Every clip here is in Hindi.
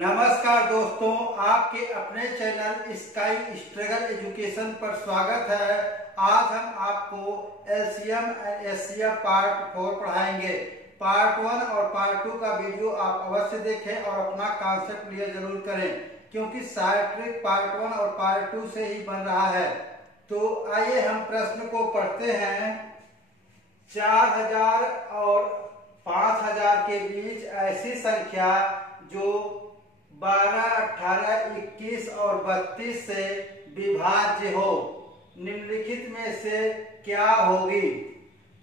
नमस्कार दोस्तों, आपके अपने चैनल स्काई स्ट्रगल एजुकेशन पर स्वागत है। आज हम आपको एलसीएम एंड एचसीएफ पार्ट 4 पढ़ाएंगे। पार्ट 1 और पार्ट 2 का वीडियो आप अवश्य देखें और अपना कॉन्सेप्ट क्लियर जरूर करें, क्योंकि सारे ट्रिक पार्ट 1 और पार्ट 2 से ही बन रहा है। तो आइए हम प्रश्न को पढ़ते हैं। 4000 और 5000 के बीच ऐसी संख्या जो 12, 18, 21 और 32 से विभाज्य हो, निम्नलिखित में से क्या होगी।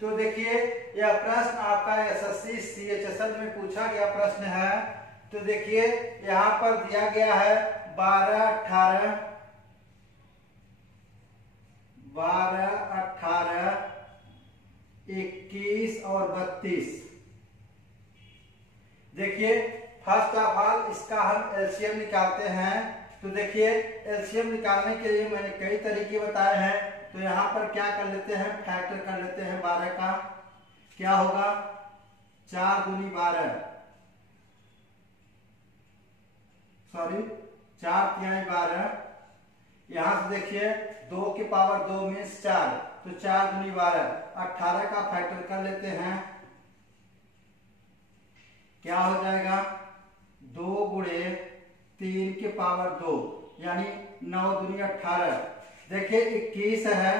तो देखिए, यह प्रश्न आपका एसएससी सीएचएसएल में पूछा गया प्रश्न है। तो देखिए, यहाँ पर दिया गया है 12, 18, 21 और 32। देखिए, फर्स्ट ऑफ ऑल इसका हम एलसीएम निकालते हैं। तो देखिए, एलसीएम निकालने के लिए मैंने कई तरीके बताए हैं। तो यहाँ पर क्या कर लेते हैं, फैक्टर कर लेते हैं 12 का। क्या होगा, 4 दूनी 12, सॉरी 4 तिहाई 12। यहां से देखिए 2 की पावर 2 मीन्स 4, तो 4 दूनी 12। 18 का फैक्टर कर लेते हैं। क्या हो जाएगा, 2 गुणे 3 के पावर 2 यानी 9 दूनी 18। देखिए 21 है,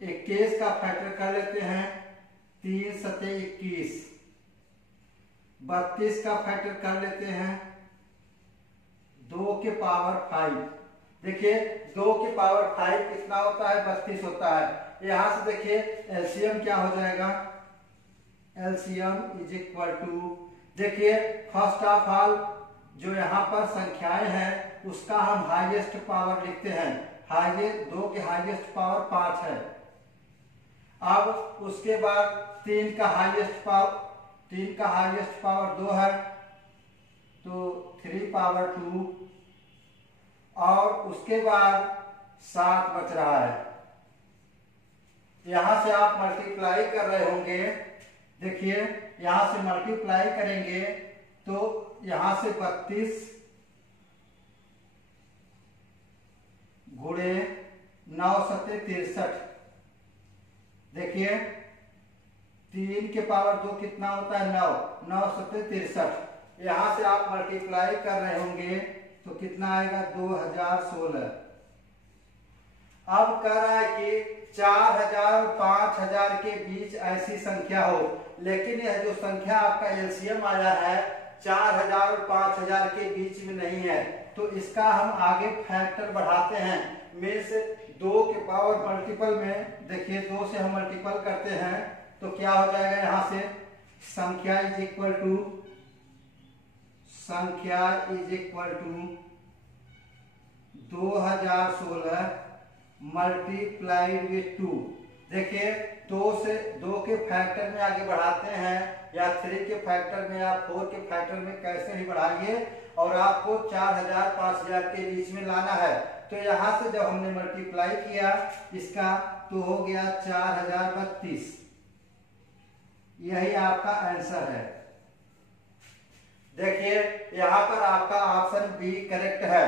21 का फैक्टर कर लेते हैं। 3 सते 21। 32 का फैक्टर कर लेते हैं 2 के पावर 5। देखिए 2 के पावर 5 कितना होता है, 32 होता है। यहां से देखिए एलसीएम क्या हो जाएगा, एलसीएम इज इक्वल टू, देखिए फर्स्ट ऑफ ऑल जो यहाँ पर संख्याएं हैं उसका हम हाईएस्ट पावर लिखते हैं। 2 के हाईएस्ट पावर 5 है। अब उसके बाद 3 का हाईएस्ट पावर 2 है, तो 3 पावर 2, और उसके बाद 7 बच रहा है। यहां से आप मल्टीप्लाई कर रहे होंगे। देखिए यहां से मल्टीप्लाई करेंगे तो यहां से 32 गुणे 9 सत्ते 63। देखिए 3 के पावर 2 कितना होता है, 9 सत्ते 63। यहां से आप मल्टीप्लाई कर रहे होंगे तो कितना आएगा, 2016। अब कह रहा है कि 4000 और 5000 के बीच ऐसी संख्या हो, लेकिन यह जो संख्या आपका एलसीएम आया है 4000 और 5000 के बीच में नहीं है। तो इसका हम आगे फैक्टर बढ़ाते हैं। में से 2 के पावर मल्टीपल में, देखिए 2 से हम मल्टीपल करते हैं तो क्या हो जाएगा, यहां से संख्या is equal to 2016 multiplied with 2। देखिए 2 के फैक्टर में आगे बढ़ाते हैं, या 3 के फैक्टर में या 4 के फैक्टर में कैसे भी बढ़ाइए, और आपको 4000 5000 के बीच में लाना है। तो यहां से जब हमने मल्टीप्लाई किया इसका तो हो गया 4032। यही आपका आंसर है। देखिए यहां पर आपका ऑप्शन बी करेक्ट है।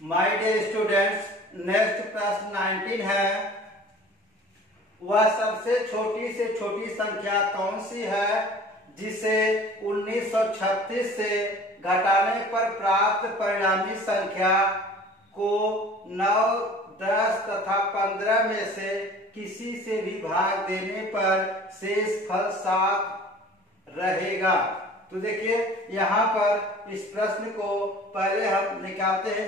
माय डियर स्टूडेंट्स, नेक्स्ट प्रश्न 19 है। वह सबसे छोटी से छोटी संख्या कौन सी है जिसे 1936 से घटाने पर प्राप्त परिणामी संख्या को 9, 10 तथा 15 में से किसी से भी भाग देने पर शेष फल 7 रहेगा। तो देखिए यहाँ पर इस प्रश्न को पहले हम निकालते हैं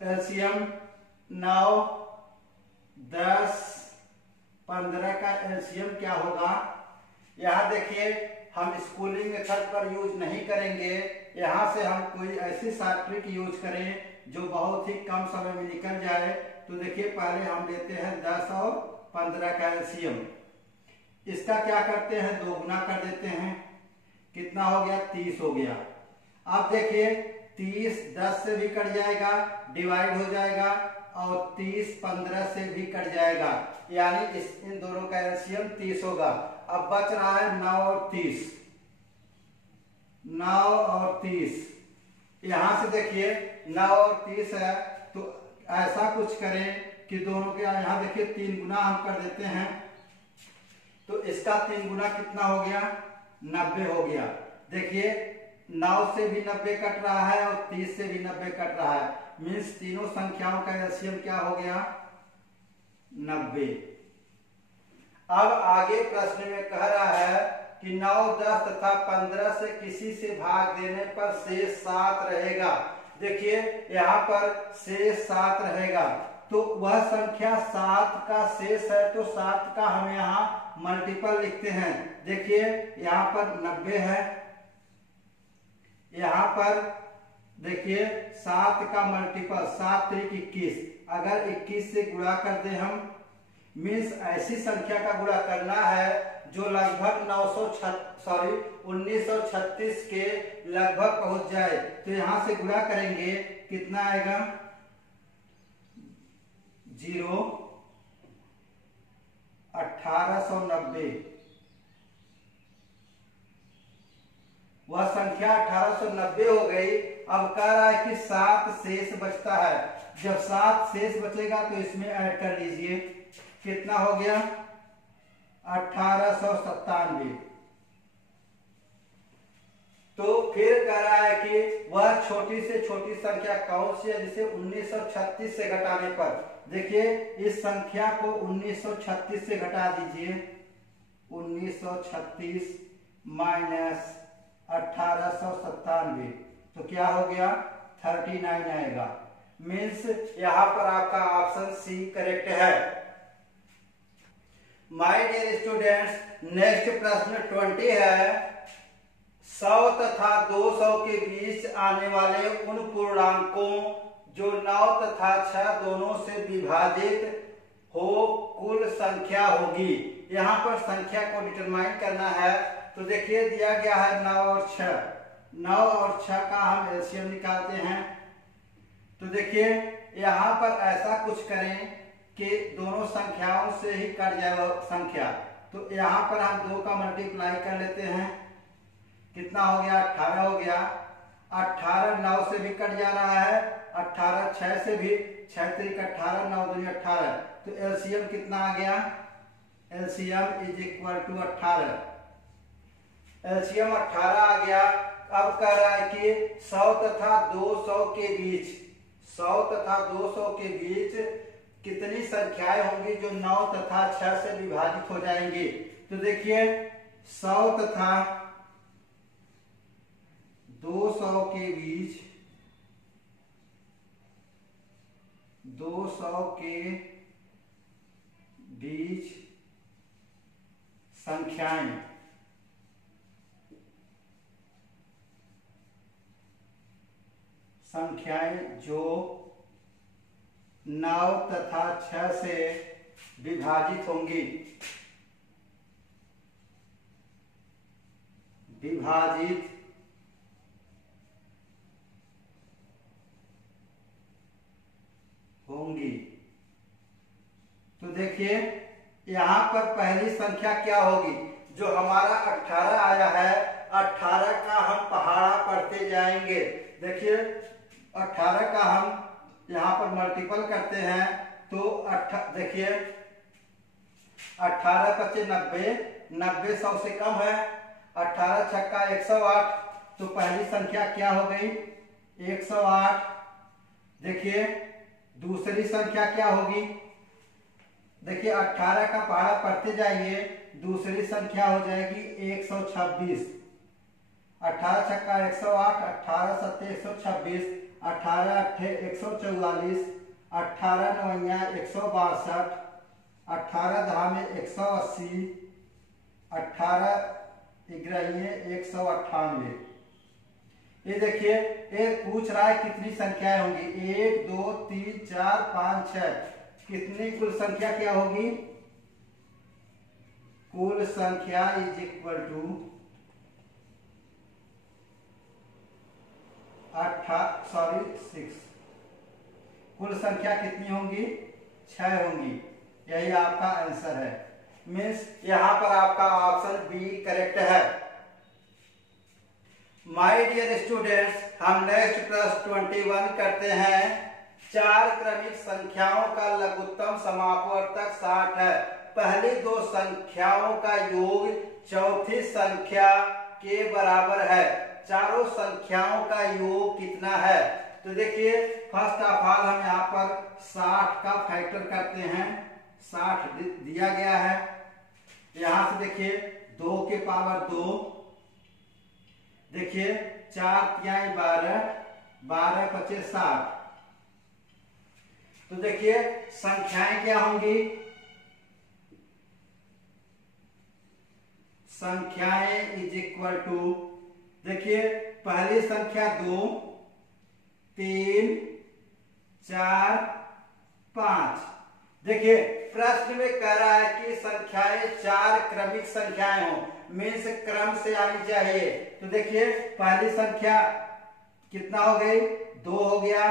एलसीएम। 9, 10, 15 का एलसीएम क्या होगा। यहाँ देखिए हम स्कूलिंग मेथड पर यूज नहीं करेंगे। यहाँ से हम कोई ऐसी शॉर्ट ट्रिक यूज करें जो बहुत ही कम समय में निकल जाए। तो देखिए पहले हम लेते हैं 10 और 15 का एलसीएम। इसका क्या करते हैं, दोगुना कर देते हैं। कितना हो गया, 30 हो गया। अब देखिए 30 10 से भी कट जाएगा, डिवाइड हो जाएगा, और 30 15 से भी कट जाएगा, यानी इन दोनों का एलसीएम 30 होगा। अब बच रहा है 9 और 30। 9 और 30। यहां से देखिए 9 और 30 है, तो ऐसा कुछ करें कि दोनों के यहां देखिए 3 गुना हम कर देते हैं, तो इसका 3 गुना कितना हो गया, 90 हो गया। देखिए 9 से भी 90 कट रहा है और 30 से भी 90 कट रहा है, मीन्स तीनों संख्याओं का एलसीएम क्या हो गया, 90। अब आगे प्रश्न में कह रहा है कि 9, 10 तथा 15 से किसी से भाग देने पर शेष 7 रहेगा। देखिए यहाँ पर शेष 7 रहेगा, तो वह संख्या 7 का शेष है, तो 7 का हम यहाँ मल्टीपल लिखते हैं। देखिए यहाँ पर 90 है, यहाँ पर देखिए 7 का मल्टीपल 7 त्रिक 21, अगर 21 से गुणा कर दे हम, मीन्स ऐसी संख्या का गुणा करना है जो लगभग 1936 के लगभग पहुंच जाए। तो यहां से गुणा करेंगे, कितना आएगा, 0 1890। वह संख्या 1890 हो गई। अब कह रहा है कि 7 शेष बचता है। जब 7 शेष बचेगा तो इसमें ऐड कर लीजिए, कितना हो गया, 1897। तो फिर कह रहा है कि वह छोटी से छोटी संख्या कौन सी है जिसे 1936 से घटाने पर, देखिए इस संख्या को 1936 से घटा दीजिए, 1936 माइनस 1897, तो क्या हो गया, 39 आएगा। मीन्स यहां पर आपका ऑप्शन सी करेक्ट है। माय डियर स्टूडेंट्स, नेक्स्ट प्रश्न 20 है। 100 तथा 200 के बीच आने वाले उन पूर्णांकों जो 9 तथा 6 दोनों से विभाजित हो कुल संख्या होगी। यहाँ पर संख्या को डिटरमाइन करना है, तो देखिए दिया गया है 9 और 6। 9 और 6 का हम एलसीएम निकालते हैं। तो देखिए यहाँ पर ऐसा कुछ करें कि दोनों संख्याओं से ही कट जाए वो संख्या, तो यहाँ पर हम 2 का मल्टीप्लाई कर लेते हैं, कितना हो गया, 18 हो गया। 18 9 से भी कट जा रहा है, 18 6 से भी, 6 त्रिक 18, 9 दूनी 18, तो एलसीएम कितना आ गया, LCM is equal to 18। LCM 18 आ गया। अब कह रहा है कि 100 तथा 200 के बीच, 100 तथा 200 के बीच कितनी संख्याएं होंगी जो 9 तथा 6 से विभाजित हो जाएंगी। तो देखिए 100 तथा 200 के बीच, 200 के बीच संख्याएं, जो 9 तथा 6 से विभाजित होंगी, तो देखिए यहां पर पहली संख्या क्या होगी, जो हमारा 18 आया है, 18 का हम पहाड़ा पढ़ते जाएंगे। देखिए 18 का हम यहाँ पर मल्टीपल करते हैं, तो देखिए 18 पचे 90, 90 100 से कम है, 18 छक्का 108, तो पहली संख्या क्या हो गई, 108। देखिए दूसरी संख्या क्या होगी, देखिए 18 का पहाड़ा पढ़ते जाइए, दूसरी संख्या हो जाएगी 126। 18 छक्का 108, 18 सत्ते 126, 18 अट्ठे 144, 18 नवैया 162, 18 धामे 180, 18 इग्रहिये 198। ये देखिए एक पूछ रहा है कितनी संख्याएं होंगी, 1 2 3 4 5 6, कितनी कुल संख्या क्या होगी, कुल संख्या इज इक्वल टू 6, कुल संख्या कितनी होंगी, 6 होंगी। यही आपका आंसर है। मीन्स यहां पर आपका ऑप्शन बी करेक्ट है। माय डियर स्टूडेंट्स, हम नेक्स्ट प्लस 21 करते हैं। चार क्रमिक संख्याओं का लघुत्तम समापवर्तक 60 है। पहली दो संख्याओं का योग चौथी संख्या के बराबर है। चारों संख्याओं का योग कितना है? तो देखिए, फर्स्ट ऑफ ऑल हम यहाँ पर 60 का फैक्टर करते हैं। 60 दिया गया है। यहां से देखिए 2 के पावर 2, देखिए 4 तिहाई 12, 12 पचे 60। तो देखिए संख्याएं क्या होंगी? संख्याएं इज इक्वल टू, देखिए पहली संख्या 2, 3, 4, 5। देखिए प्रश्न में कह रहा है कि संख्याएं चार क्रमिक संख्याएं हो, मीन्स क्रम से आनी चाहिए। तो देखिए पहली संख्या कितना हो गई? 2 हो गया,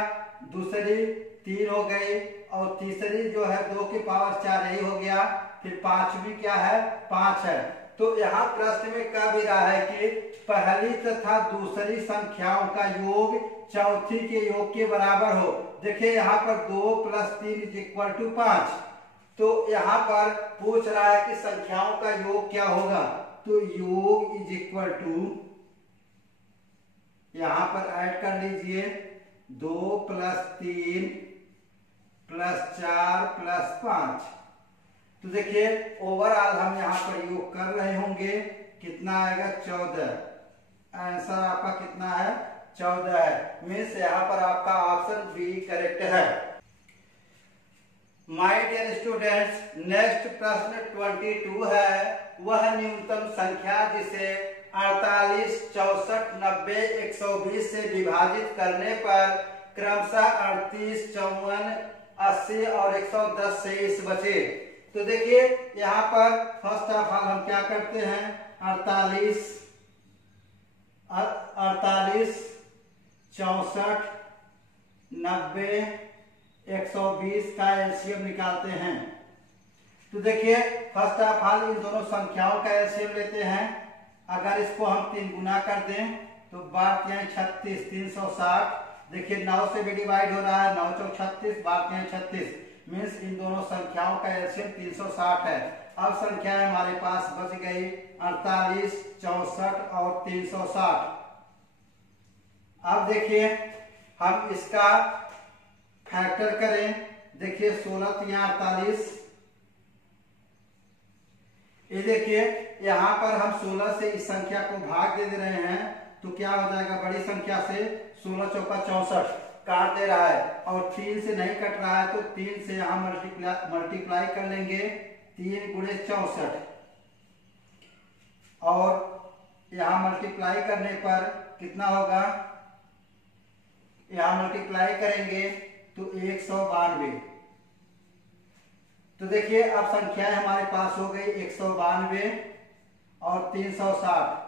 दूसरी 3 हो गई, और तीसरी जो है 2 की पावर 4 यही हो गया। फिर पांचवी क्या है? 5 है। तो यहाँ प्रश्न में कह भी रहा है कि पहली तथा दूसरी संख्याओं का योग चौथी के योग के बराबर हो। देखिए यहाँ पर 2 + 3 इज इक्वल टू 5। तो यहाँ पर पूछ रहा है कि संख्याओं का योग क्या होगा? तो योग इज इक्वल टू, यहां पर ऐड कर लीजिए 2 + 3 + 4 + 5। तो देखिए ओवरऑल हम यहाँ पर योग कर रहे होंगे, कितना आएगा? 14। आंसर आपका कितना है? 14 है। मीन्स यहाँ पर आपका ऑप्शन बी करेक्ट है। माय डियर स्टूडेंट्स, नेक्स्ट प्रश्न 22 है। वह न्यूनतम संख्या जिसे 48, 64, 90, 120 से विभाजित करने पर क्रमशः 38, 54, 80 और 110 शेष बचे। तो देखिए यहाँ पर फर्स्ट ऑफ ऑल हम क्या करते हैं? 48, 64, 90, 120 का एलसीएम निकालते हैं। तो देखिए फर्स्ट ऑफ ऑल इन दोनों संख्याओं का एलसीएम लेते हैं। अगर इसको हम 3 गुना कर दें तो 12 36, 360। देखिए 9 से भी डिवाइड हो रहा है, 9 चौक 36, 12 36। मीन्स इन दोनों संख्याओं का एलसीएम 360 है। अब संख्याएं हमारे पास बच गई 48, 64 और 360। अब देखिए हम इसका फैक्टर करें। देखिए 16 या 48। ये देखिए यहां पर हम 16 से इस संख्या को भाग दे रहे हैं, तो क्या हो जाएगा? बड़ी संख्या से 16 चौका 64 काट दे रहा है, और 3 से नहीं कट रहा है, तो 3 से यहां मल्टीप्लाई कर लेंगे। 3 × 64, और यहां मल्टीप्लाई करने पर कितना होगा? यहां मल्टीप्लाई करेंगे तो 192। तो देखिए अब संख्याएं हमारे पास हो गई 192 और 360।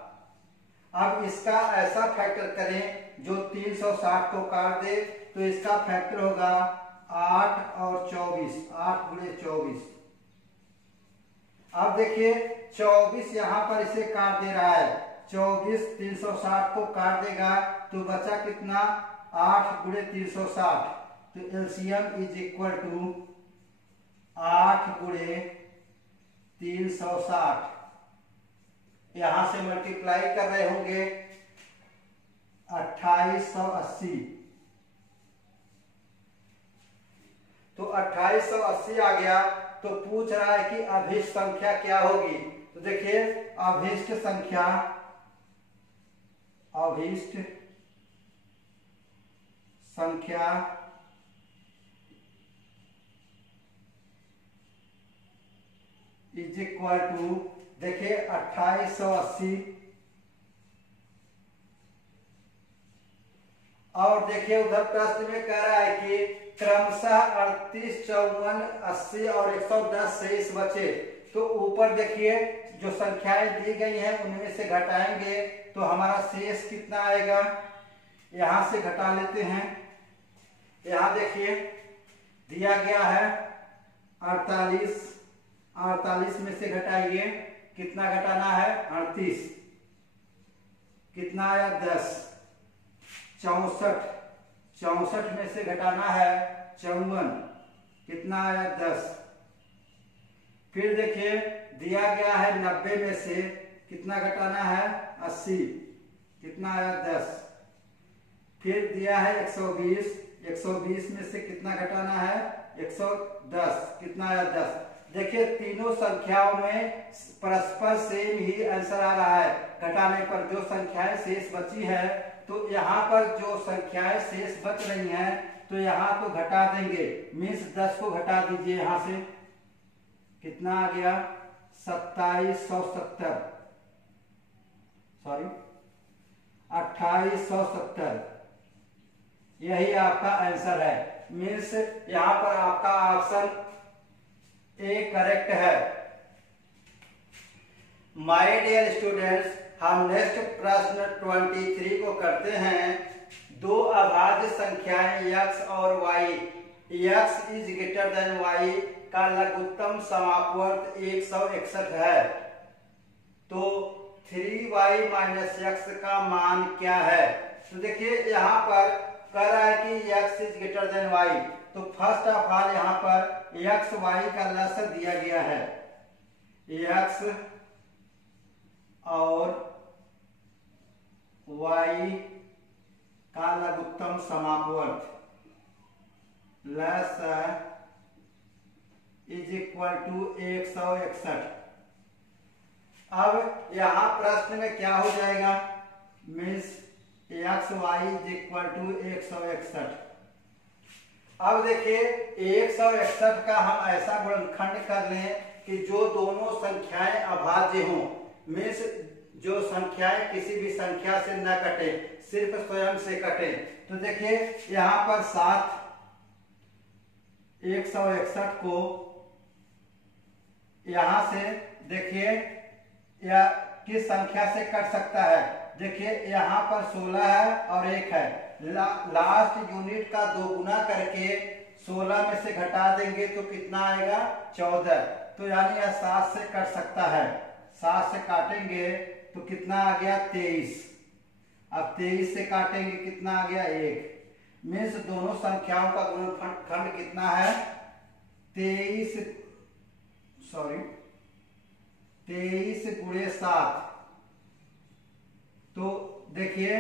अब इसका ऐसा फैक्टर करें जो 360 को काट दे, तो इसका फैक्टर होगा 8 और 24, 8 × 24। अब देखिए 24 यहां पर इसे काट दे रहा है, 24 360 को काट देगा, तो बचा कितना? 8 × 360। तो एलसीएम इज इक्वल टू 8 × 360। यहां से मल्टीप्लाई कर रहे होंगे 2880। तो 2880 आ गया। तो पूछ रहा है कि अभिष्ट संख्या क्या होगी? तो देखिए अभिष्ट संख्या इज इक्वल टू, देखिए 2880, और देखिए उधर प्रश्न में कह रहा है कि क्रमशः 38, 54, 80 और 110 शेष बचे। तो ऊपर देखिए जो संख्याएं दी गई हैं उनमें से घटाएंगे तो हमारा शेष कितना आएगा? यहां से घटा लेते हैं। यहां देखिए दिया गया है 48, 48 में से घटाइए, कितना घटाना है? 38। कितना आया 10। 64, 64 में से घटाना है 54, कितना आया 10। फिर देखिए दिया गया है 90 में से कितना घटाना है 80, कितना आया 10। फिर दिया है 120, 120 में से कितना घटाना है 110, कितना आया 10। देखिए तीनों संख्याओं में परस्पर सेम ही आंसर आ रहा है। घटाने पर जो संख्याएं शेष बची है, तो यहाँ पर जो संख्याएं शेष बच रही हैं तो यहाँ तो घटा देंगे, मीन्स 10 को घटा दीजिए यहाँ से, कितना आ गया 2770, सॉरी 2870। यही आपका आंसर है, मीन्स यहाँ पर आपका ऑप्शन ए करेक्ट है। माय डियर स्टूडेंट्स, हम नेक्स्ट प्रश्न 23 को करते हैं। दो अभाज्य संख्याएं x और y, x is greater than y का लघुत्तम समापवर्त 161 है, तो 3y माइनस x का मान क्या है। तो देखिए यहाँ पर कह रहा है कि x is greater than y, तो फर्स्ट ऑफ ऑल यहाँ पर x y का लसागु दिया गया है, x और y का लघुत्तम समापवर्त लसागु इज इक्वल टू 161। अब यहाँ प्रश्न में क्या हो जाएगा, means x y is equal to 161। अब देखिए 161 का हम ऐसा गुणनखंड कर लें कि जो दोनों संख्याएं अभाज्य हों, मीन्स जो संख्याएं किसी भी संख्या से न कटे, सिर्फ स्वयं से कटे। तो देखिए यहाँ पर 7 161 को यहां से देखिए या किस संख्या से कट सकता है। देखिए यहाँ पर 16 है और 1 है, लास्ट यूनिट का 2 गुना करके 16 में से घटा देंगे तो कितना आएगा 14। तो यानी यह 7 से कट सकता है, 7 से काटेंगे तो कितना आ गया 23। अब 23 से काटेंगे कितना आ गया 1, मीन्स दोनों संख्याओं का गुणनखंड कितना है 23 गुणे 7। तो देखिए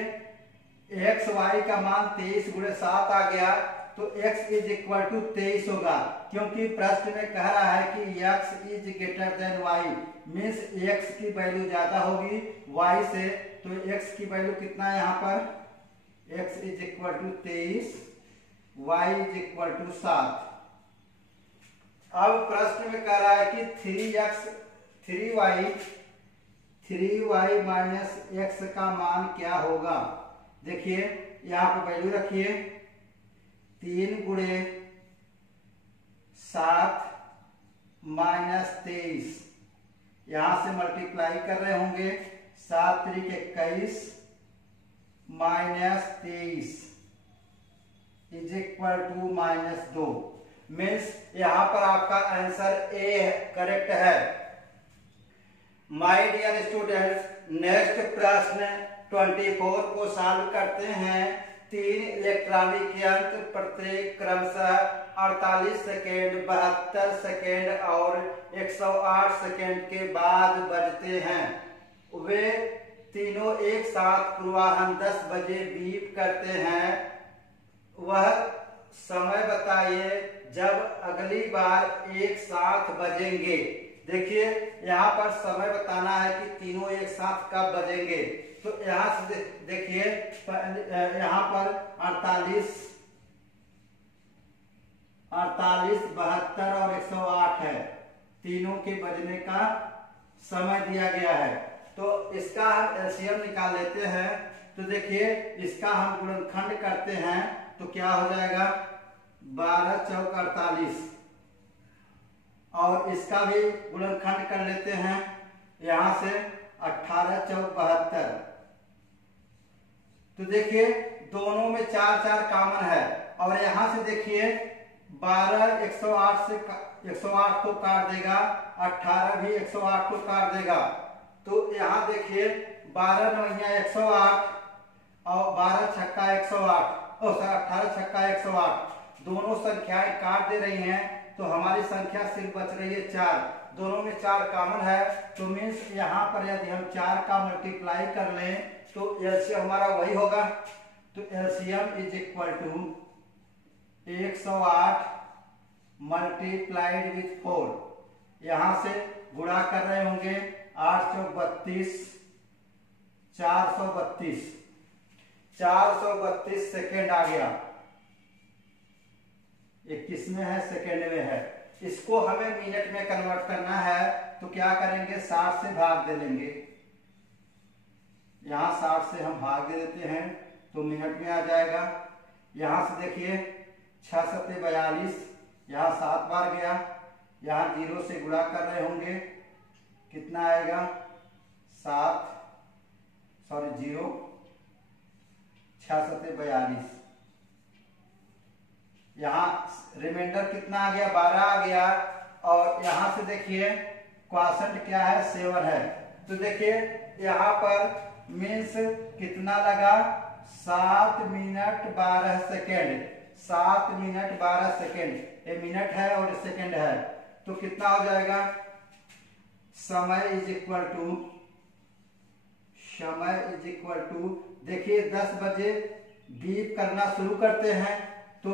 एक्स वाई का मान 23 गुणे 7 आ गया, तो x इज इक्वल टू 23 होगा, क्योंकि प्रश्न में कह रहा है कि x is greater than y, means x की वैल्यू ज्यादा होगी y से। तो x की वैल्यू कितना है यहाँ पर, x is equal to 23, y is equal to 7। अब प्रश्न में कह रहा है कि 3y माइनस x का मान क्या होगा। देखिए यहाँ पर वैल्यू रखिए, 3 गुणे 7 माइनस 23, यहां से मल्टीप्लाई कर रहे होंगे, 7 3 21 minus 23 is equal to -2, means यहां पर आपका आंसर ए करेक्ट है। माय डियर स्टूडेंट्स, नेक्स्ट प्रश्न 24 को सॉल्व करते हैं। 3 इलेक्ट्रॉनिक यंत्र प्रत्येक क्रमशः 48 सेकेंड, 72 सेकेंड और 108 सेकेंड के बाद बजते हैं। वे तीनों एक साथ पूर्वाह्न 10 बजे बीप करते हैं। वह समय बताइए जब अगली बार एक साथ बजेंगे। देखिए यहाँ पर समय बताना है कि तीनों एक साथ कब बजेंगे। तो यहाँ से देखिए यहाँ पर 48, 72 और 108 है, तीनों के बजने का समय दिया गया है। तो इसका हम एलसीएम निकाल लेते हैं। तो देखिए इसका हम गुणनखंड करते हैं तो क्या हो जाएगा, 12 चौक 48, और इसका भी गुणनखंड कर लेते हैं यहां से 18 चौक 72। तो देखिए दोनों में 4 4 कॉमन है, और यहां से देखिए 12 108 से 108 को काट देगा, 18 भी 108 को काट देगा। तो यहाँ देखिए 12 नवैया 108 और 12 छक्का 108 और 18 छक्का 108 दोनों संख्याएं काट दे रही हैं, तो हमारी संख्या सिर्फ बच रही है 4। दोनों में 4 कॉमन है, तो मीन्स यहाँ पर यदि हम 4 का मल्टीप्लाई कर लें तो एलसीएम हमारा वही होगा। तो LCM is equal to 108 multiplied with 4। यहां से गुणा कर रहे होंगे 8 चौक 32, 432, 432 सेकेंड आ गया। ये किस में है? सेकेंड में है। इसको हमें मिनट में कन्वर्ट करना है, तो क्या करेंगे? 60 से भाग दे लेंगे। यहां 60 से हम भाग दे देते हैं तो मिनट में आ जाएगा। यहां से देखिए 6 सत्ते 42, यहाँ 7 बार गया, यहाँ 0 से गुणा कर रहे होंगे, कितना आएगा? 7 0 6 सत्ते 42। यहाँ रिमाइंडर कितना आ गया? 12 आ गया। और यहाँ से देखिए क्वाशंट क्या है? 7 है। तो देखिए यहाँ पर मीन्स कितना लगा? 7 मिनट 12 सेकेंड। 7 minute 12 second. ये मिनट है और सेकेंड है, तो कितना हो जाएगा? समय इज इक्वल टू देखिए 10 बजे बीप करना शुरू करते हैं, तो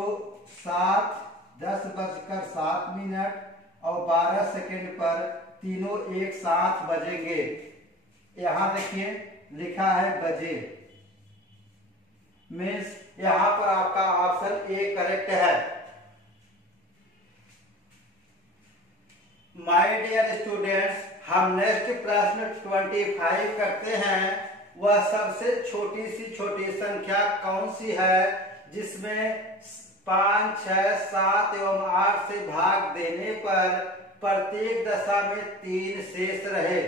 10 बजकर 7 मिनट और 12 सेकेंड पर तीनों एक साथ बजेंगे। यहां देखिए लिखा है बजे, मीन्स यहां पर आपका ऑप्शन ए करेक्ट है। माय डियर स्टूडेंट्स, हम नेक्स्ट प्रश्न 25 करते हैं। वह सबसे छोटी संख्या कौन सी है जिसमें 5, 6, 7 एवं 8 से भाग देने पर प्रत्येक दशा में 3 शेष रहे,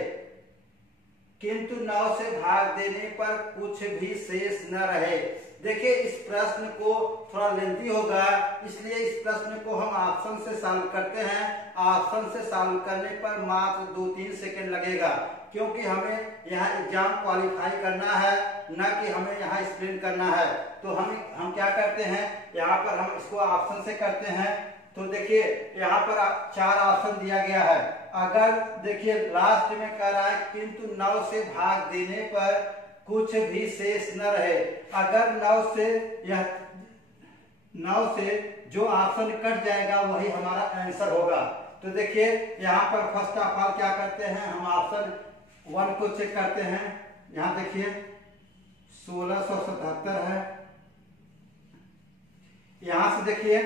किंतु 9 से भाग देने पर कुछ भी शेष न रहे। देखिए इस प्रश्न को थोड़ा लेंथी होगा, इसलिए इस प्रश्न को हम ऑप्शन से सॉल्व करते हैं। ऑप्शन से सॉल्व करने पर मात्र 2-3 सेकंड लगेगा, क्योंकि हमें यहाँ एग्जाम क्वालिफाई करना है, न कि हमें यहाँ एक्सप्लेन करना है। तो हम क्या करते हैं, यहाँ पर हम इसको ऑप्शन से करते हैं। तो देखिए यहाँ पर 4 ऑप्शन दिया गया है। अगर देखिए लास्ट में कह रहा है किंतु 9 से भाग देने पर कुछ भी शेष न रहे। अगर 9 से जो ऑप्शन कट जाएगा वही हमारा आंसर होगा। तो देखिए यहाँ पर फर्स्ट ऑफ ऑल क्या करते हैं, हम ऑप्शन 1 को चेक करते हैं। यहाँ देखिए 1677 है। यहां से देखिए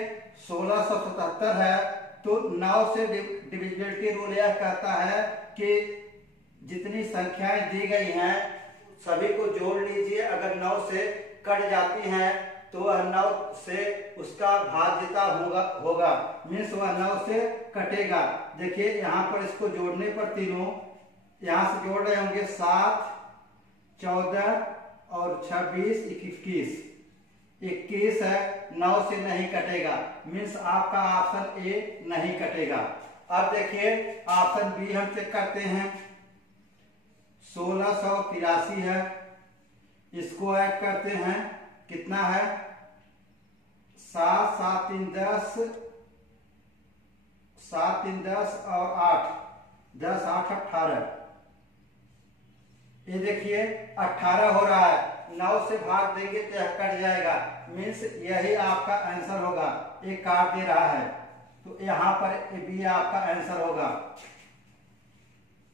1677 है, तो 9 से डिविजिबिलिटी रूल यह कहता है कि जितनी संख्याएं दी गई हैं सभी को जोड़ लीजिए। अगर 9 से कट जाती हैं तो वह 9 से उसका भाज्यता होगा, मीन्स वह 9 से कटेगा। देखिए यहाँ पर इसको जोड़ने पर तीनों यहाँ से जोड़ रहे होंगे 7, 14 और 26, 21 है, 9 से नहीं कटेगा, मीन्स आपका ऑप्शन ए नहीं कटेगा। अब देखिए ऑप्शन बी हम चेक करते हैं। 1683 है, इसको ऐड करते हैं, कितना है? 7, 7, 3, 10, 7, 3, 10 और 8, 10, 8, 18। ये देखिए 18 हो रहा है, 9 से भाग देंगे तो यह कट जाएगा, मीन्स यही आपका आंसर होगा। ये काट दे रहा है, तो यहाँ पर बी आपका आंसर होगा।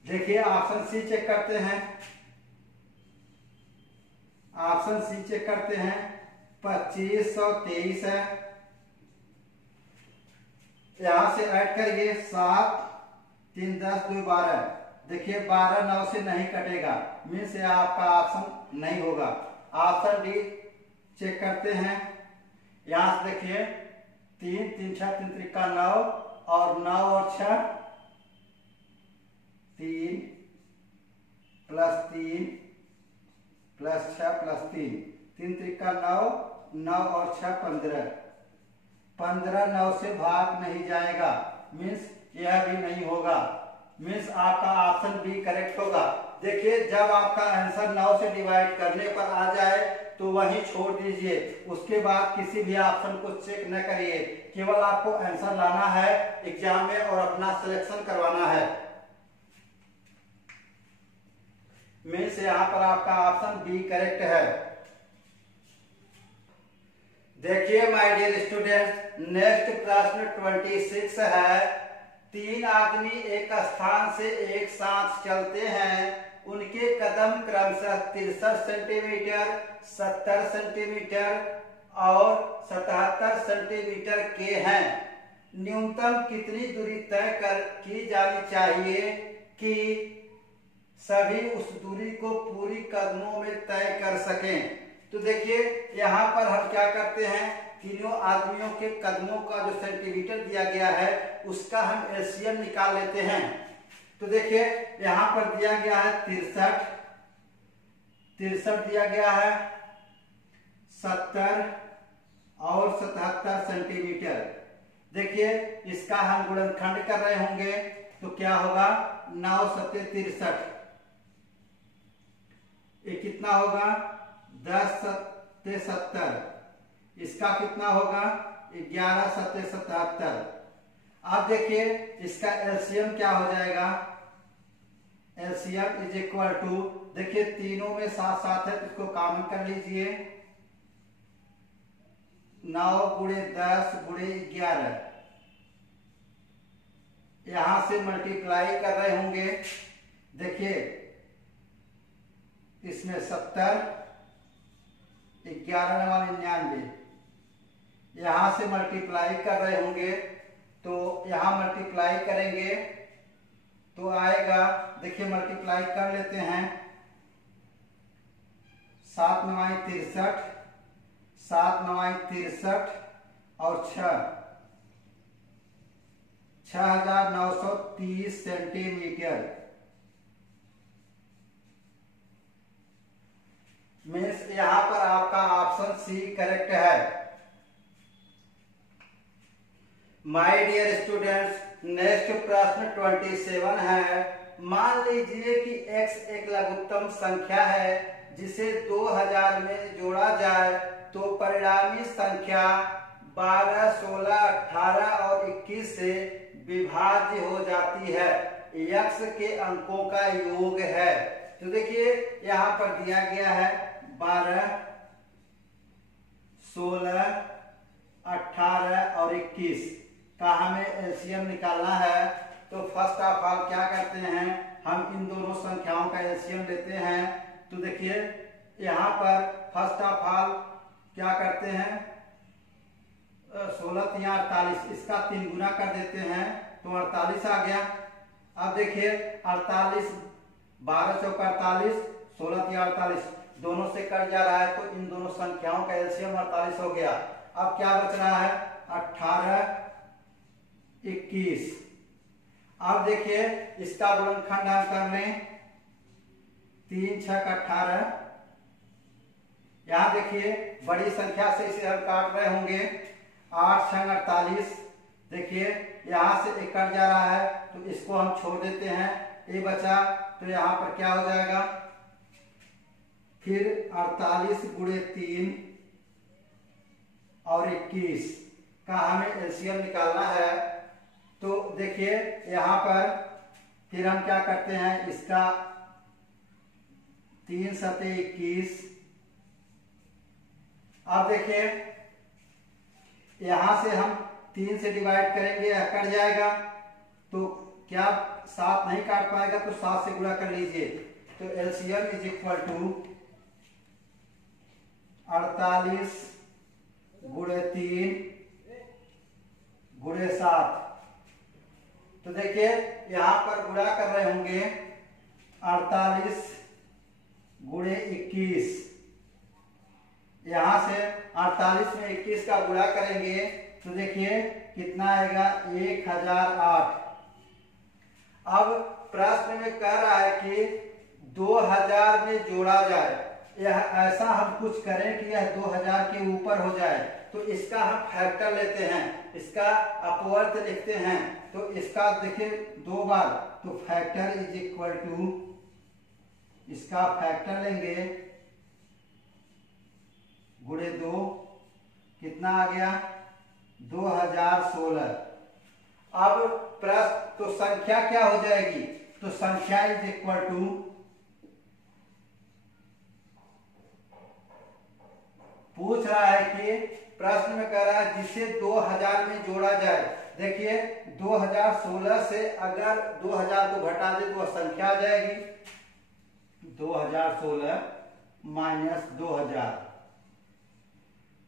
देखिए ऑप्शन सी चेक करते हैं। ऑप्शन सी चेक करते हैं, 2523 है। यहां से ऐड करिए 7, 3, 10, 2, 12। देखिए 12 9 से नहीं कटेगा, मीन्स यह आपका ऑप्शन नहीं होगा। ऑप्शन डी चेक करते हैं। यहां से देखिए 3, 3, 6, 3, 3 9 और 9 और 6 3 प्लस 3 प्लस 6 प्लस 3, 3, 3 9, 9 और 6 15। 15 9 से भाग नहीं जाएगा, मीन्स यह भी नहीं होगा। मीन्स आपका ऑप्शन बी करेक्ट होगा। देखिए जब आपका आंसर 9 से डिवाइड करने पर आ जाए तो वहीं छोड़ दीजिए, उसके बाद किसी भी ऑप्शन को चेक न करिए, केवल आपको आंसर लाना है एग्जाम में और अपना सिलेक्शन करवाना है। मीन्स यहाँ पर आपका ऑप्शन बी करेक्ट है। देखिए माय डियर स्टूडेंट्स, नेक्स्ट प्रश्न 26 है। 3 आदमी एक स्थान से एक साथ चलते हैं, उनके कदम क्रमशः 63 सेंटीमीटर, 70 सेंटीमीटर और 77 सेंटीमीटर के हैं। न्यूनतम कितनी दूरी तय की जानी चाहिए कि सभी उस दूरी को पूरी कदमों में तय कर सकें? तो देखिए यहाँ पर हम क्या करते हैं, तीनों आदमियों के कदमों का जो सेंटीमीटर दिया गया है उसका हम एलसीएम निकाल लेते हैं। तो देखिए यहाँ पर दिया गया है 63 दिया गया है, 70 और 77 सेंटीमीटर। देखिए इसका हम गुणनखंड कर रहे होंगे तो क्या होगा, 9 सत्ते 63, ये कितना होगा 10 सत्ते 70, इसका कितना होगा 11 सत्ते 77। अब देखिए इसका एलसीएम क्या हो जाएगा, एलसीएम इज इक्वल टू, देखिए तीनों में साथ साथ है तो इसको कॉमन कर लीजिए, 9 गुणे 10 गुणे 11, यहां से मल्टीप्लाई कर रहे होंगे। देखिए इसमें 70, 11 9 99, यहां से मल्टीप्लाई कर रहे होंगे तो यहां मल्टीप्लाई करेंगे तो आएगा, देखिए मल्टीप्लाई कर लेते हैं, 7 9 63, 7 9 63 और 6930 सेंटीमीटर। मीन्स यहां पर आपका ऑप्शन सी करेक्ट है। माय डियर स्टूडेंट्स, नेक्स्ट प्रश्न 27 है। मान लीजिए कि x एक लघुत्तम संख्या है जिसे 2000 में जोड़ा जाए तो परिणामी संख्या 12, 16, 18 और 21 से विभाज्य हो जाती है, x के अंकों का योग है। तो देखिए यहां पर दिया गया है 12, 16, 18 और 21 का हमें एलसीएम निकालना है। तो फर्स्ट ऑफ ऑल क्या करते हैं, हम इन दोनों संख्याओं का एलसीएम लेते हैं। तो देखिए यहाँ पर फर्स्ट ऑफ ऑल क्या करते हैं, 16 3 48, इसका 3 गुना कर देते हैं तो 48 आ गया। अब देखिए 48, 12 चौक 48, 16 3 48, दोनों से कट जा रहा है तो इन दोनों संख्याओं का एलसीएम 48 हो गया। अब क्या बच रहा है, 18 21। अब देखिए इसका गुणनखंड हम कर लें, 3 6 18, यहां देखिए बड़ी संख्या से इसे हम काट रहे होंगे, 8 6 48, देखिए यहां से एक कट जा रहा है तो इसको हम छोड़ देते हैं, ये बचा तो यहां पर क्या हो जाएगा, फिर 48 गुणे 3 और 21 का हमें एलसीएम निकालना है। तो देखिए यहां पर फिर हम क्या करते हैं, इसका 3 सते 21। अब देखिए यहां से हम 3 से डिवाइड करेंगे, कट जाएगा तो क्या 7 नहीं काट पाएगा तो 7 से गुणा कर लीजिए। तो एलसीएम इज इक्वल टू 48 गुणे 3 गुणे 7। तो देखिए यहां पर गुणा कर रहे होंगे, 48 गुणे 21, यहां से 48 में 21 का गुणा करेंगे तो देखिए कितना आएगा, 1008। अब प्रश्न में कह रहा है कि 2000 में जोड़ा जाए, यह ऐसा हम कुछ करें कि यह 2000 के ऊपर हो जाए। तो इसका हम फैक्टर लेते हैं, इसका अपवर्त लिखते हैं। तो इसका देखिए 2 बार, तो फैक्टर इज इक्वल टू, इसका फैक्टर लेंगे गुणे 2, कितना आ गया 2016। अब प्रश्न, तो संख्या क्या हो जाएगी, तो संख्या इज इक्वल टू, पूछ रहा है कि प्रश्न में कह रहा है जिसे 2000 में जोड़ा जाए। देखिए 2016 से अगर 2000 को घटा दे तो वह संख्या आ जाएगी 2016 माइनस 2000,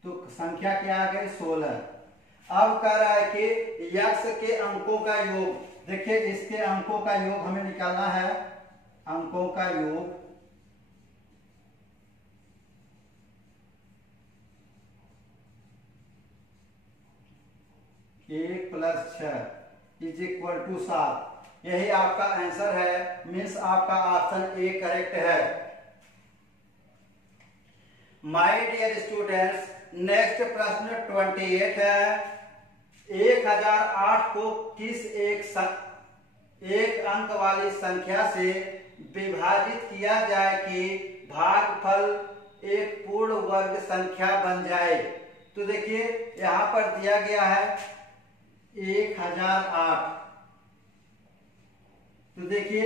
तो संख्या क्या आ गई 16। अब कह रहा है कि यक्ष के अंकों का योग, देखिए इसके अंकों का योग हमें निकालना है, अंकों का योग 1 + 6 इज इक्वल टू 7। यही आपका आंसर है, मीन्स आपका ऑप्शन ए करेक्ट है। माय डियर स्टूडेंट्स, नेक्स्ट प्रश्न 28 है। 1008 को किस एक अंक वाली संख्या से विभाजित किया जाए कि भागफल एक पूर्ण वर्ग संख्या बन जाए। तो देखिए यहां पर दिया गया है 1008, तो देखिए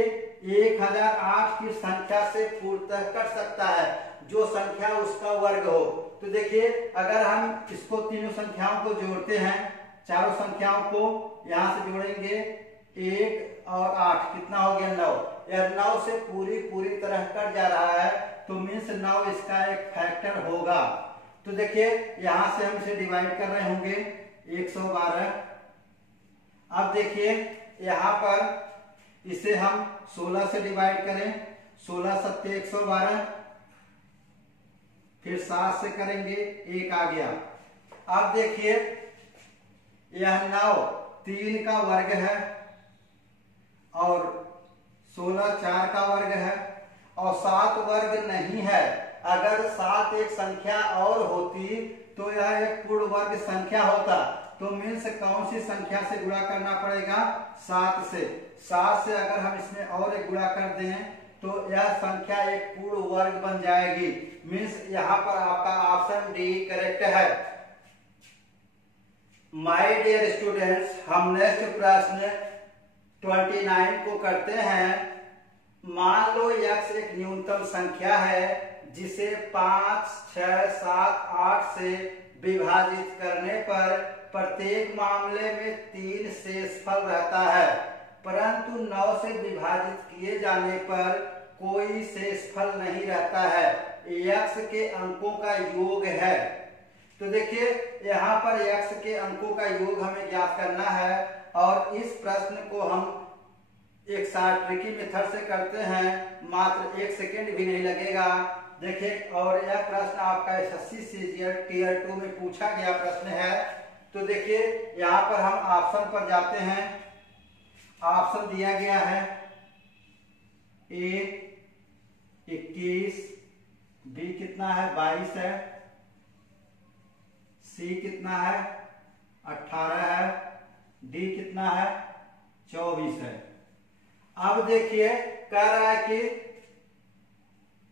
1008 की संख्या से पूर्णतः कट सकता है जो संख्या उसका वर्ग हो। तो देखिए अगर हम इसको तीनों संख्याओं को जोड़ते हैं, चारों संख्याओं को यहां से जोड़ेंगे 1 और 8, कितना हो गया 9। यह 9 से पूरी तरह कट जा रहा है, तो मीन्स 9 इसका एक फैक्टर होगा। तो देखिए यहां से हम इसे डिवाइड कर रहे होंगे 112। अब देखिए यहां पर इसे हम 16 से डिवाइड करें, 16 × 7 = 112, फिर 7 से करेंगे 1 आ गया। अब देखिए यह 9 3 का वर्ग है और 16 4 का वर्ग है और 7 वर्ग नहीं है। अगर 7 एक संख्या और होती तो यह एक पूर्ण वर्ग संख्या होता। तो मीन्स कौन सी संख्या से गुणा करना पड़ेगा 7 से। 7 से अगर हम इसमें और एक गुणा कर दें तो यह संख्या एक पूर्ण वर्ग बन जाएगी। मीन्स यहाँ पर आपका ऑप्शन डी करेक्ट है। माय डियर स्टूडेंट्स, हम नेक्स्ट प्रश्न 29 को करते हैं। मान लो x एक न्यूनतम संख्या है जिसे 5, 6, 7, 8 से विभाजित करने पर प्रत्येक मामले में 3 शेषफल रहता है, परंतु 9 से विभाजित किए जाने पर कोई शेषफल नहीं रहता है। x के अंकों का योग है। तो देखिए यहाँ पर x के अंकों का योग हमें ज्ञात करना है और इस प्रश्न को हम एक शॉर्ट ट्रिकी मेथड से करते हैं, मात्र 1 सेकेंड भी नहीं लगेगा। देखिए और यह प्रश्न आपका SSC CGL Tier 2 में पूछा गया प्रश्न है। तो देखिए यहाँ पर हम ऑप्शन पर जाते हैं। ऑप्शन दिया गया है A 21, B कितना है 22 है, C कितना है 18 है, D कितना है 24 है। अब देखिए कह रहा है कि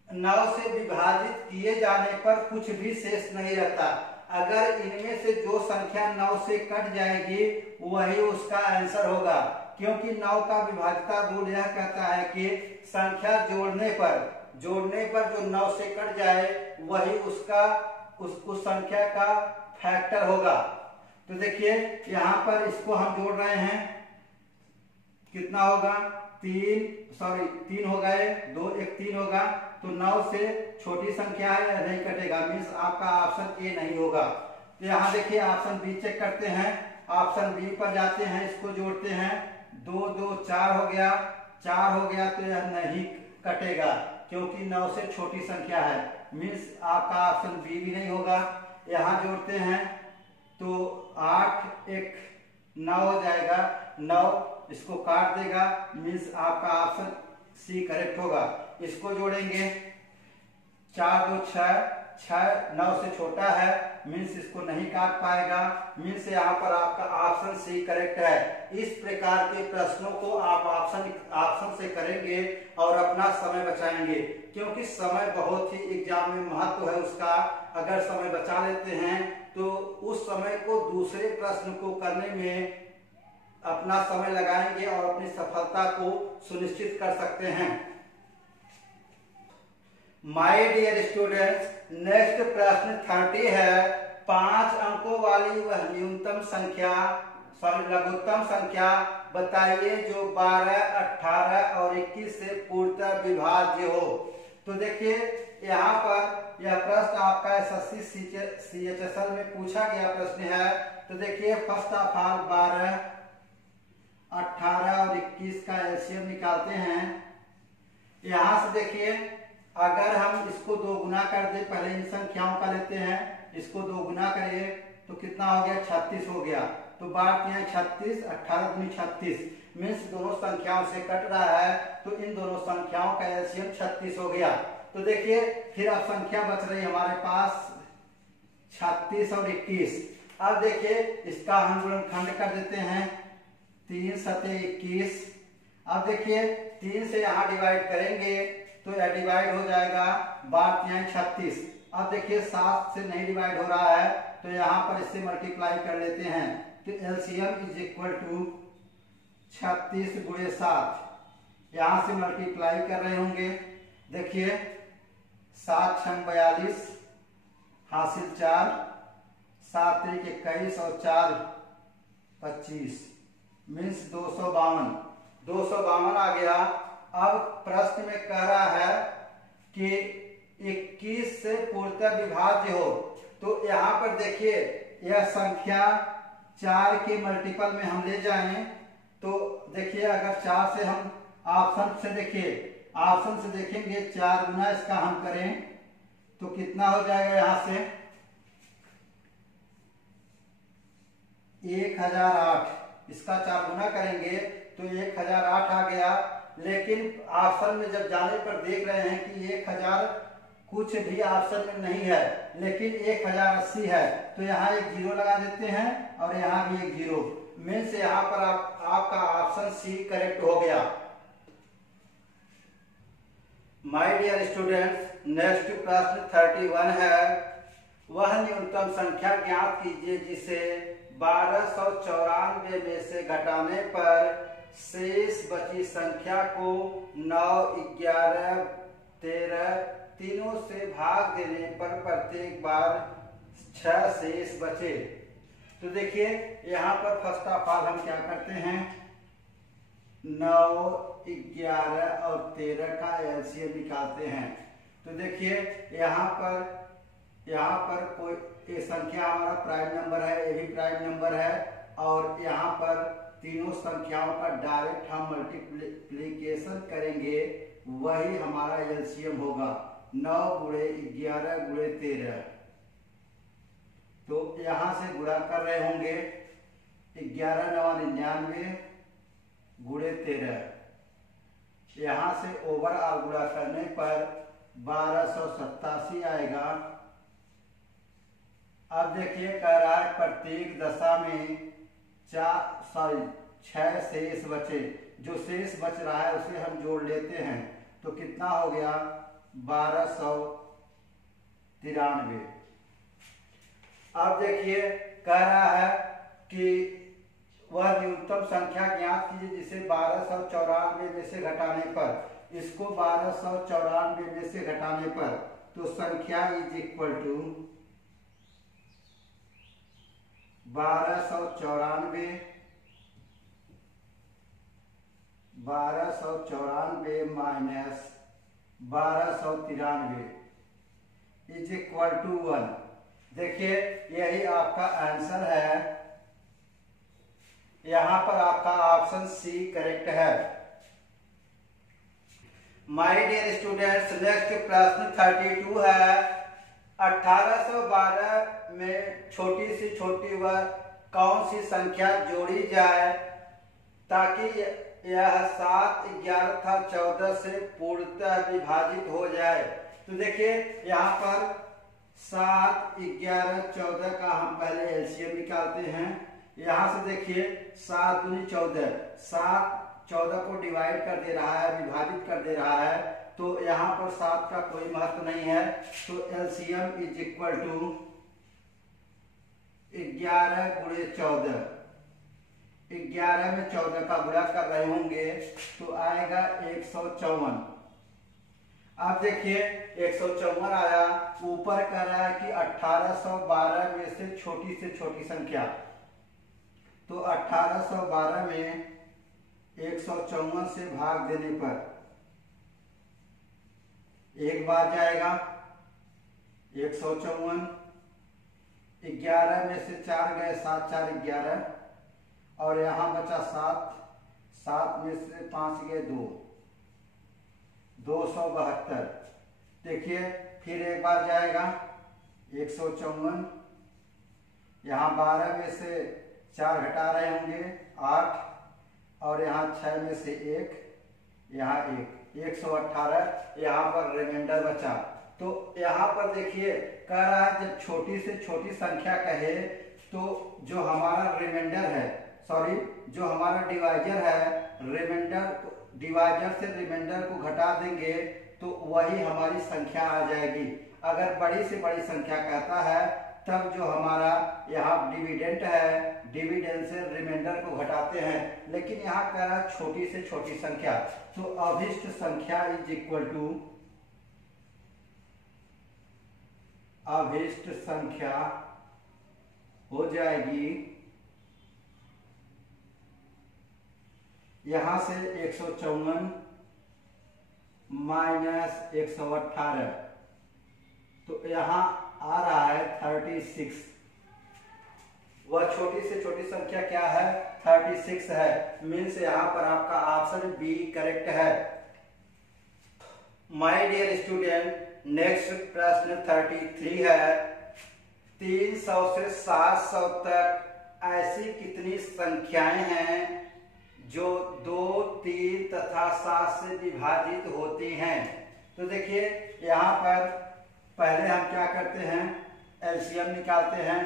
9 से विभाजित किए जाने पर कुछ भी शेष नहीं रहता। अगर इनमें से जो संख्या 9 से कट जाएगी वही उसका आंसर होगा, क्योंकि 9 का विभाज्यता रूल यह कहता है कि संख्या जोड़ने पर जो 9 से कट जाए वही उसका उस संख्या का फैक्टर होगा। तो देखिए यहाँ पर इसको हम जोड़ रहे हैं, कितना होगा 3 हो गए, 2 1 3 होगा, तो 9 से छोटी संख्या है नहीं कटेगा, मीन्स आपका ऑप्शन ए नहीं होगा। तो यहाँ देखिए ऑप्शन बी चेक करते हैं। ऑप्शन बी पर जाते हैं, इसको जोड़ते हैं, 2 2 4 हो गया, 4 हो गया, तो यह नहीं कटेगा क्योंकि 9 से छोटी संख्या है, मीन्स आपका ऑप्शन बी भी नहीं होगा। यहाँ जोड़ते हैं तो 8 1 9 हो जाएगा, 9 इसको काट देगा, मीन्स आपका ऑप्शन सी करेक्ट होगा। इसको जोड़ेंगे 4 2 6, 9 से छोटा है, मीन्स इसको नहीं काट पाएगा, मीन्स यहाँ पर आपका ऑप्शन सी करेक्ट है। इस प्रकार के प्रश्नों को आप ऑप्शन से करेंगे और अपना समय बचाएंगे, क्योंकि समय बहुत ही एग्जाम में महत्व है उसका। अगर समय बचा लेते हैं तो उस समय को दूसरे प्रश्न को करने में अपना समय लगाएंगे और अपनी सफलता को सुनिश्चित कर सकते हैं। माय डियर स्टूडेंट्स, नेक्स्ट प्रश्न 30 है। 5 अंकों वाली वह न्यूनतम संख्या लघुत्तम संख्या बताइए जो 12, 18 और 21 से पूर्णतः विभाज्य हो। तो देखिए यहाँ पर यह प्रश्न आपका SSC CHSL में पूछा गया प्रश्न है। तो देखिए फर्स्ट ऑफ ऑल 12, 18 और 21 का एलसीएम निकालते हैं। यहां से देखिए अगर हम इसको 2 गुना कर दे, पहले इन संख्याओं का लेते हैं, इसको 2 गुना करिए तो कितना हो गया, 36 हो गया। तो 12 36, 18 दूनी 36, मीन्स दोनों संख्याओं से कट रहा है, तो इन दोनों संख्याओं का एलसीएम 36 हो गया। तो देखिए फिर अब संख्या बच रही हमारे पास 36 और 21। अब देखिए इसका हम गुणनखंड कर देते हैं, 3 सते 21। अब देखिए 3 से यहाँ डिवाइड करेंगे तो यह डिवाइड हो जाएगा, 12 36। अब देखिए 7 से नहीं डिवाइड हो रहा है, तो यहाँ पर इससे मल्टीप्लाई कर लेते हैं। तो एलसीएम इज इक्वल टू 36 गुणे 7। यहाँ से मल्टीप्लाई कर रहे होंगे, देखिए 7 6 42 हासिल 4, 7 3 21 और 4 25, मीन्स 252 आ गया। अब प्रश्न में कह रहा है कि 21 से पूर्णतः विभाज्य हो। तो यहाँ पर देखिए यह संख्या 4 के मल्टीपल में हम ले जाएं तो देखिए अगर 4 से हम ऑप्शन से देखेंगे 4 गुना इसका हम करें तो कितना हो जाएगा, यहाँ से 1008, इसका 4 गुना करेंगे तो 1008 आ गया। लेकिन ऑप्शन में जब जाने पर देख रहे हैं कि 1000 कुछ भी ऑप्शन में नहीं है, लेकिन 1080 है, तो यहाँ एक 0 लगा देते हैं और यहाँ भी एक 0, मीन्स यहाँ पर आपका ऑप्शन सी करेक्ट हो गया। माय डियर स्टूडेंट्स, नेक्स्ट प्रश्न 31 है। वह न्यूनतम संख्या ज्ञात कीजिए जिसे 1294 में से घटाने पर शेष बची संख्या को 9, 11, 13 तीनों से भाग देने पर प्रत्येक बार 6 शेष बचे। तो देखिए यहाँ पर फर्स्ट ऑफ ऑल हम क्या करते हैं, 9, 11 और 13 का एलसीएम निकालते हैं। तो देखिए यहाँ पर कोई संख्या हमारा प्राइम नंबर है, ये भी प्राइम नंबर है, और यहाँ पर तीनों संख्याओं का डायरेक्ट हम मल्टीप्लिकेशन करेंगे, वही हमारा एलसीएम होगा, 9 गुणे 11 गुणे 13। तो यहां से गुणा कर रहे होंगे, 11 9 99 गुणे 13, यहां से ओवरऑल गुणा करने पर 1287 आएगा। अब देखिए कह रहा है प्रत्येक दशा में 6 शेष बचे, जो शेष बच रहा है उसे हम जोड़ लेते हैं, तो कितना हो गया, 1293। अब देखिए कह रहा है कि वह न्यूनतम संख्या ज्ञात कीजिए जिसे 1294 में से घटाने पर, इसको 1294 में से घटाने पर, तो संख्या is equal to 1294 minus 1293 is equal to 1। देखिए यही आपका आंसर है, यहां पर आपका ऑप्शन सी करेक्ट है। माय डियर स्टूडेंट्स, नेक्स्ट प्रश्न 32 है। 1812 में छोटी से छोटी वह कौन सी संख्या जोड़ी जाए ताकि यह 7, 11 तथा 14 से पूर्णतः विभाजित हो जाए। तो देखिए यहाँ पर 7, 11, 14 का हम पहले एलसीएम निकालते हैं। यहां से देखिए 7 दूनी 14, 7 14 को डिवाइड कर दे रहा है, विभाजित कर दे रहा है, तो यहाँ पर 7 का कोई महत्व नहीं है। तो एलसीएम इज इक्वल टू 11 गुणे 14, 11 में 14 का गुणा कर रहे होंगे तो आएगा 154। अब देखिए 154 आया, ऊपर कर रहा है कि 1812 में से छोटी संख्या, तो 1812 में 154 से भाग देने पर एक बार जाएगा 154, 11 में से 4 गए, 7 4 11, और यहां बचा 7, 7 में से 5 गए 2, 272। देखिए फिर एक बार जाएगा 154, यहाँ 12 में से 4 घटा रहे होंगे 8, और यहाँ 6 में से 1, यहाँ 118, यहाँ पर रिमाइंडर बचा। तो यहाँ पर देखिए कह रहा है जब छोटी से छोटी संख्या कहे तो जो हमारा रिमाइंडर है, सॉरी जो हमारा डिवाइजर है, डिवाइजर से रिमाइंडर को घटा देंगे तो वही हमारी संख्या आ जाएगी। अगर बड़ी से बड़ी संख्या कहता है तब जो हमारा यहाँ डिविडेंड है, डिविडेंड से रिमाइंडर को घटाते हैं, लेकिन यहाँ कह रहा है छोटी से छोटी संख्या, तो अभिष्ट संख्या इज इक्वल टू, अभिष्ट संख्या हो जाएगी यहां से 154 माइनस 118, तो यहां आ रहा है 36। वह छोटी से छोटी संख्या क्या है? 36 है। मीन्स यहां पर आपका ऑप्शन बी करेक्ट है। माय डियर स्टूडेंट, नेक्स्ट प्रश्न 33 है। 300 से 700 तक ऐसी कितनी संख्याएं हैं जो 2, 3 तथा 7 से विभाजित होती हैं? तो देखिए यहाँ पर पहले हम क्या करते हैं, एलसीएम निकालते हैं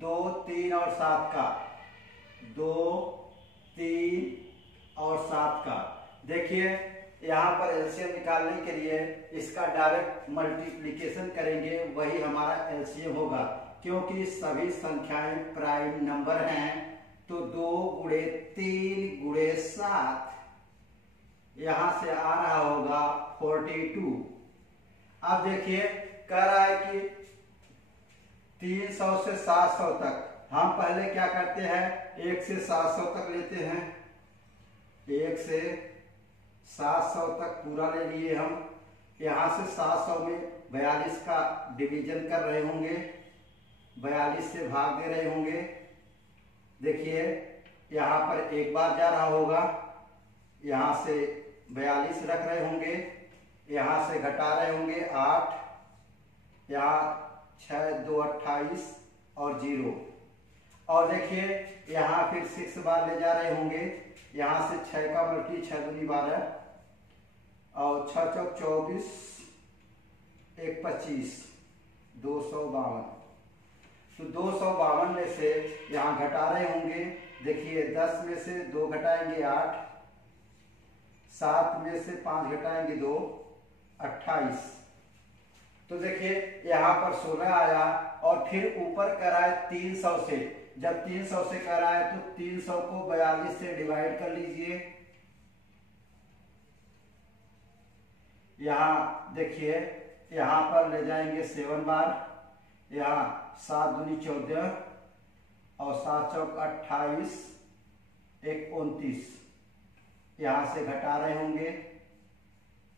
2, 3 और 7 का, 2, 3 और 7 का। देखिए यहाँ पर एलसीएम निकालने के लिए इसका डायरेक्ट मल्टीप्लिकेशन करेंगे, वही हमारा एलसीएम होगा, क्योंकि सभी संख्याएं प्राइम नंबर हैं। तो 2 गुणे 3 गुणे 7, यहां से आ रहा होगा 42। अब देखिए कह रहा है कि 300 से 700 तक हम पहले क्या करते हैं, 1 से 700 तक लेते हैं। 1 से 700 तक पूरा ले लिए हम। यहां से 700 में 42 का डिवीजन कर रहे होंगे, 42 से भाग दे रहे होंगे। देखिए यहाँ पर एक बार जा रहा होगा, यहाँ से 42 रख रहे होंगे, यहाँ से घटा रहे होंगे 8, यहाँ 6 2 28 और 0, और देखिए यहाँ फिर 6 बार ले जा रहे होंगे। यहाँ से 6 का मल्टी 6 दूनी 12 और 6 चौक 24, 1 25, 252। तो 252 में से यहाँ घटा रहे होंगे। देखिए 10 में से 2 घटाएंगे 8, 7 में से 5 घटाएंगे 2, 28। तो देखिए यहाँ पर 16 आया, और फिर ऊपर कराए 300 से। जब 300 से कराए तो 300 को 42 से डिवाइड कर लीजिए। यहाँ देखिए यहाँ पर ले जाएंगे 7 बार, यहाँ 7 दूनी 14 और 7 चौक 28, 1 29, यहाँ से घटा रहे होंगे,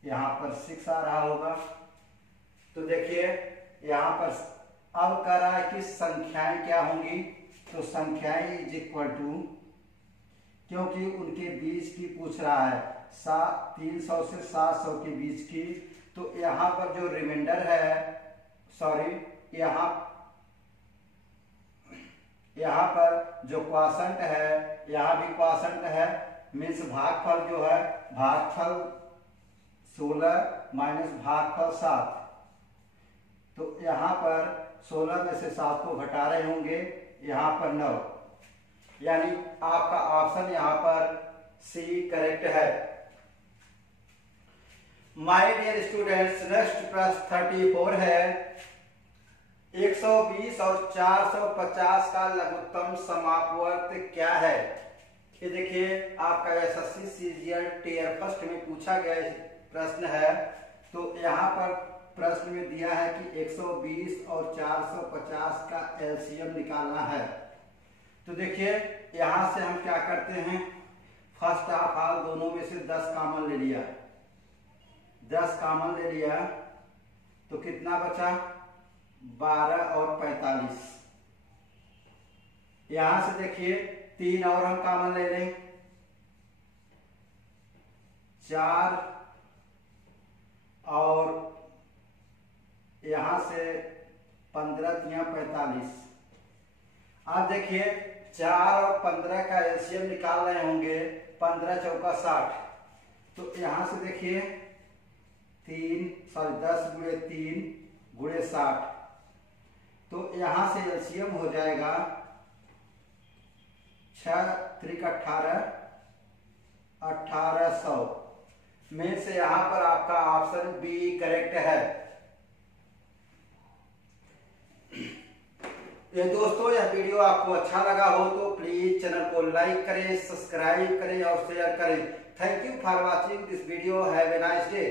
यहाँ पर 6 आ रहा होगा। तो देखिए यहाँ पर अब कह रहा है कि संख्याएं क्या होंगी, तो संख्याएं इज इक्वल टू, क्योंकि उनके बीच की पूछ रहा है 300 से 700 के बीच की, तो यहाँ पर जो रिमाइंडर है, सॉरी यहाँ पर जो क्वाशंट है, यहाँ भी क्वाशंट है, मीन्स भागफल जो है, भागफल 16 माइनस भागफल 7, तो यहाँ पर 16 में से 7 को घटा रहे होंगे, यहाँ पर 9, यानी आपका ऑप्शन यहाँ पर सी करेक्ट है। माय डियर स्टूडेंट्स, नेक्स्ट प्रश्न 34 है। 120 और 450 का लघुत्तम समापवर्त क्या है? ये देखिए आपका एसएससी सीजीएल टियर फर्स्ट में पूछा गया प्रश्न है। तो यहाँ पर प्रश्न में दिया है कि 120 और 450 का एलसीएम निकालना है। तो देखिए यहाँ से हम क्या करते हैं, फर्स्ट हाफ ऑल दोनों में से 10 कॉमन ले लिया, 10 कॉमन ले लिया तो कितना बचा, 12 और 45। यहां से देखिए 3 और हम कॉमन ले लें, 4 और यहां से 15 या 45। अब देखिए 4 और 15 का एलसीएम निकाल रहे होंगे, 15 चौका 60। तो यहां से देखिए 10 गुणे 3 गुणे 60, तो यहां से एलसीएम हो जाएगा 6 त्रिक 18, 1800 में से यहां पर आपका ऑप्शन बी करेक्ट है। ये दोस्तों यह वीडियो आपको अच्छा लगा हो तो प्लीज चैनल को लाइक करें, सब्सक्राइब करें और शेयर करें। Thank you for watching this video. Have a nice day.